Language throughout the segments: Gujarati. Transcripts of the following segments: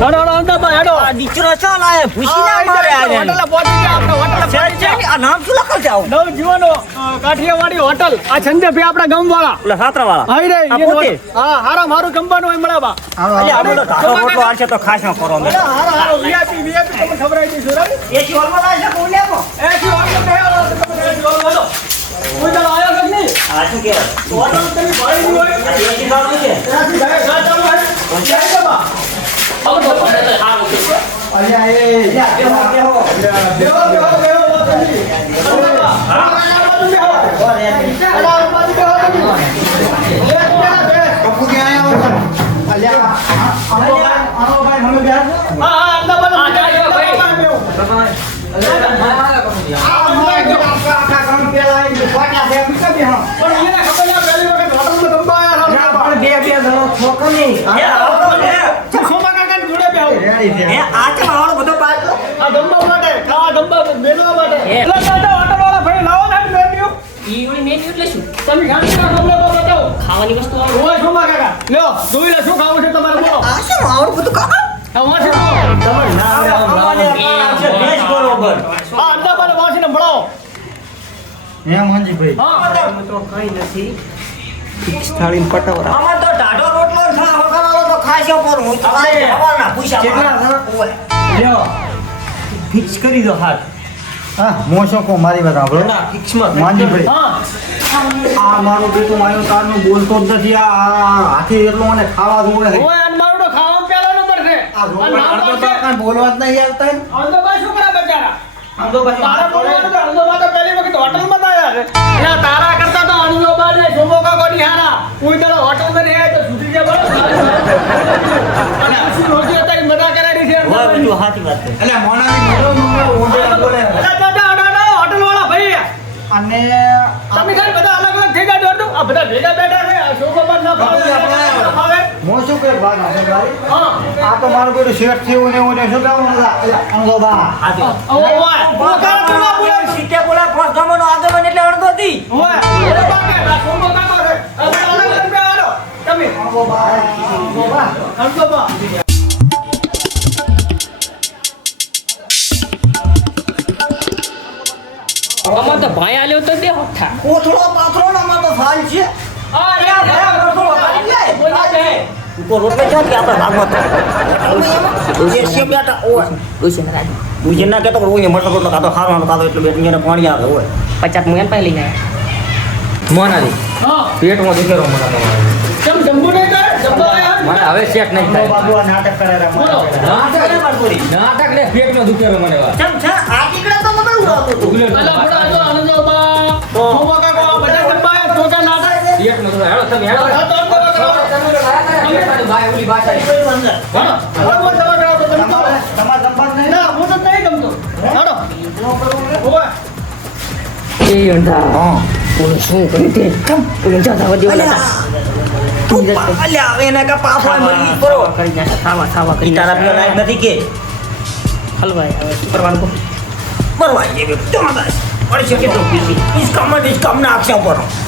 હેડો હેડો અંદાબા હેડો. આ દીકરો ચાલ આ ભૂસી ના મારે આ હોટલે પહોંચી ગયા આપણે હોટલે છે, પહોંચી છે, આ નામ શું લખો છે? નવ જીવાનો કાઠિયાવાડી હોટલ. આ સંજયભાઈ આપણા ગામવાળા. ઓલા સાતરાવાળા. આવી રે આ પોતે? હા હારા મારું જમવાનું હોય મળાવા અલ્યા, આ બધો ધારો રોટલો હાલશે તો ખાસો કરો અમે. હારો હારો વીઆઈપી વીઆઈપી તમને ખબર આવી દઈશું રાઈટ એસી હોલમાં લાવી શકો, ઉલ્યા કો. એસી હોટલ કઈ આવો તમે એસી હોટલ બોલો કોઈ દાડો આયો કે નહીં? આ શું કહેવાય? હોટલ તમે ભાઈ ની હોય. આ એસી વાળું છે. ત્યાંથી જાય ઘા ચાલુ હોય. જમા આવો તો તમે બે બે બે જોડે બેહો એ આ ચમ આવડો બધો પાછો? આ જમવા માટે ખાવા જમવા મેળવવા માટે. એટલે દાદા હોટલવાળા ભાઈ લાવો ને મેન્યુ ઈ ઓલી એટલે શું? તમે ખાલી ના ખબર બતાવો. ખાવાની વસ્તુ આવે. હોય સોમા કાકા? લ્યો જોઈ લે શું ખાવું છે તમારે બોલો. આ શું આવડું બધું કાકા? આ વાંચી લો. અમારે આ છે ભેજ બરોબર. આ અંદાબાને વાંચીને ભણાવો. હા. આમાં તો ટાઢો રોટલો ને ખા વગરનો તો ખાસો પર હું તો આ સવારના પૂછ્યા ઓય. ફિક્સ કરી દો હાથ. હા મોશો કો મારી વાત સાંભળો. માંજી ભાઈ. હા. આ મારો બેટો આવ્યો તારનું બોલતો જ નથી. આ હાથી એટલો મને ખાવા જ હોય હોય અને મારું તો ખાવામાં પહેલો નંબર છે આ અને જોવા. તો કાઈ બોલવા જ નહીં આવતા ને. તો બસ કરે બચારા. અડધો તારા બોલવા તો અંદાબા તો પહેલી વખત હોટલમાં માં આયા છે. એટલે તારા કરતા તો અંદાબા ને શોભો કાકો ની હારા કોઈ દાડો હોટલમાં નહીં ભાઈ આ તો મારું બેટું શેઠ થયું ને એવું ને શું બોલા એટલે દી. ઓય બે. અંકબા આમાં તો ભાઈ આલ્યો તો બે હોઠા. કોથળો આમાં તો ફાલ છે. કરતો બોલા છે ઉપર રોટલે ક્યાં ગયા આપણા ભાગમાં તો? એ છે રાજી. હું જેમ ના કહેતો રોટલો કાતો ખાવાનો કાતો એટલે બે પાણી આવે ઓય. પચાસ મું એને પહેલી. મોનાલી. પેટમાં દુખેરો મને કેમ જંબુ નહીં કરે મને હવે સેટ નહીં થાય. બાબુ આ નાટક કરે રે. નાટક ને પેટમાં દુખેરો મને વાત છે, આ દીકરા તો મને ઉડાવતો હતો. અલા બડા જો અનુજોબા શોભો કાકો આ બધા જંબા આયા છોકરા નાટક. પેટમાં દુખે હેડો તમે હેડો તો તો તો? ના તો એ શું કરી દે કેમ? જા ધાવા દેવા. તું પા- અલ્યા, એને કાં પાછો મરી કરો. કરી ના ખાવા ખાવા કરી તારા પર લાયક નથી કે? હલવાય હવે શું કરવાનું કહો? મરવા જેવી જમાદાર. પડશે તો. પીસી. ઇસ કામમાં ઇસ ઈસ કામના આક્ષેપ કરો.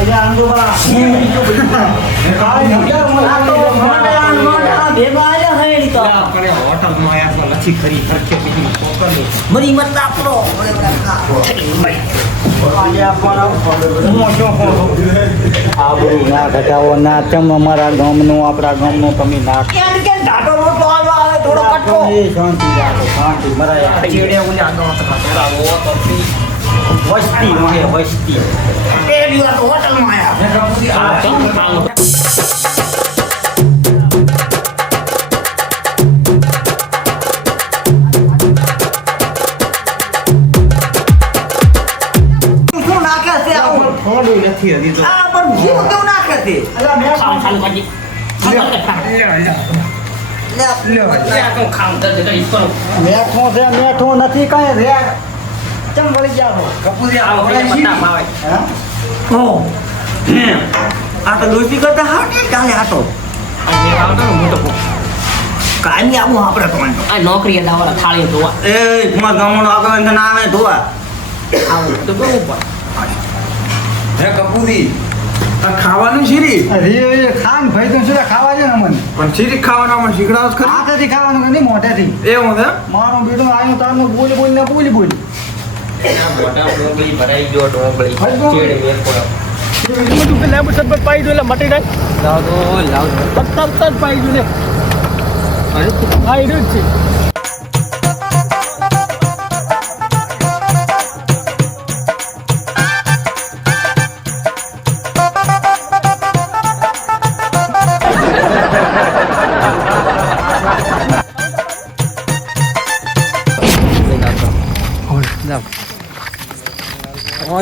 દે. અજા આંદો બા કાઈ નજર આ તો મોઢા મોઢા ભેગા આલ્યા હે ઈ તો. મરી ના ઘટાવો ના ચમ અમારા ગામનું આપણા ગામનું તમે ના શાંતિ શાંતિ હતો વસ્તી વાહે વસ્તી એ દિવસ તો હોટલમાં નથી હતી તો આ પણ શું કેવું નાખે છે અલા મેં ખાવાનું ચાલુ કરજે. મેઠો છે મેઠો નથી કઈ રે ચમ વળી ગયા છો? હા? ઓહ આ તો દોસ્તી કરતા હા ને ચાલે આ તો કાંઈ નહીં આવું આપણે તો આ નોકરી દાવાળા થાળી ધોવા. એ તમારા ગામનો આગળ ના આવે ધોવા. આવું તો બરોબર આ ખાવાનું શીરી? અરે એ ખાન ભાઈ તો શું ખાવા છે ને અમને પણ શીરી ખાવાનામાં શીખડાવ ખરી. હાથેથી ખાવાનું કે નહીં મોઢેથી? એ હું મારું બેટો આવ્યું તારનો બોલી બોલી ને બોલી બોલી. ભરાઈ ગયો ડોંગળી ચેડે વેફરો. બધું પેલા લેબુ સરબત પાઈ દો એટલે મટી જાય લાવ તો લાવ. તરત તરત પાઈ દો ને હા એ જ છે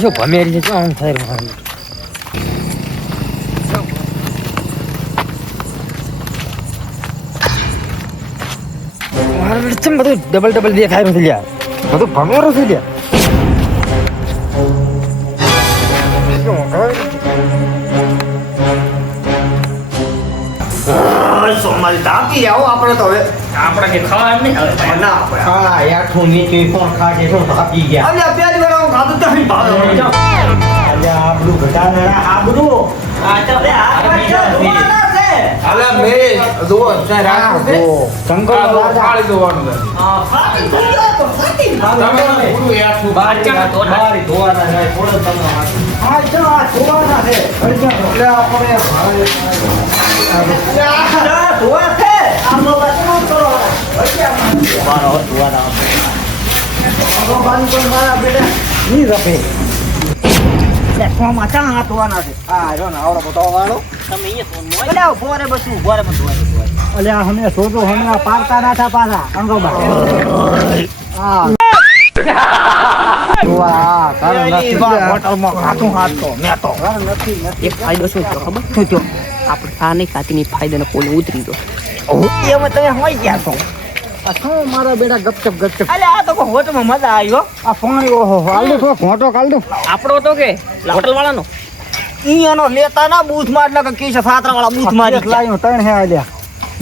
શું ભમેરી છે આમ થાય. મારે ચમ બધું ડબલ ડબલ દેખાય છે લ્યા બધું ભમેરું છે લ્યા સોમાલી તાકી આવો આપણે તો હવે. આપણે કે ખાવા નહીં? હવે ના આપણે. હા યાઠું નીચું કોણ ખાશે? શું થાકી ગયા? અલ્યા પેલી વાર હું ખાધું તો નહીં ભાવ. અલ્યા આબરૂ ઘટાડનારા આબરૂ આ તો રે આ તો અલા બે દો ચાર રાખો. શંકર રાજા. દોવાનું હા, ફાટી થઈ તો ફાટી તમે પૂરું યાઠું બાચા તો બારી ધોવાના છે, થોડો તમે હા, જો આ ધોવાના છે. એટલે આપણે ધોવા હમણાં પારતા ના થા પાછા અંગોબા હા હોટલમાં હાથું હાથ તો મેં તો નથી, નથી. એક ફાયદો શું ખબર શું આપણે આ નહીં ખાતી ની ફાયદાને પોલે ઉતરી દો એમાં તમે હોય ગયા તો આ શું મારા બેટા ગપચપ ગપચપ. અલ્યા આ તો કોઈ હોટલમાં મજા આવ્યો આ પાણી ઓહો હાલ દો કાલ દો આપણો તો કે હોટલ વાળાનો ઈયાનો લેતા ના બૂથમાં એટલે કે કીશે સાતરા વાળા બૂથમાં લાયું ત્રણ હે આલ્યા.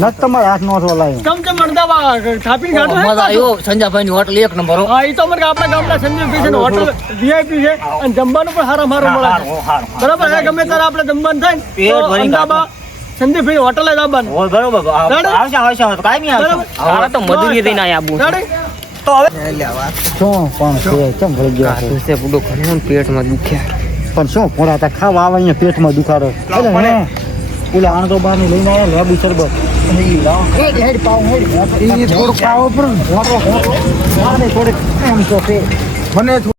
નત તમારા હાથ નો લાયું ચમ ચમ અડધા થાપી ગાડો મજા આવ્યો સંજાભાઈ ની હોટલ એક નંબર. હા એ તો મને આપણા ગામના સંજય કિશન હોટલ વીઆઈપી છે અને જમવાનું પણ હારા હારું મળે છે. બરાબર? ગમે ત્યારે આપણે જમવાનું થાય ને પેટ સંદીપભાઈ હોટલે જ આવવાનું. હોય બરોબર આવશે આવશે તો કાંઈ નહીં આવશે. બરાબર? તો મજૂરી દઈને આયા આબુ તો હવે શું પણ છે ચમ ભરી ગયા છે? છે બુડો પેટમાં દુખ્યા પણ શું પોડા ખાવા આવે અહીંયા પેટમાં દુખાડો એટલે ઓલા આણતો બારની લઈને આવ્યા લેબુ શરબત. હેડ હેડ પાવ હેડ ઈ થોડું પાવ પર થોડીક મને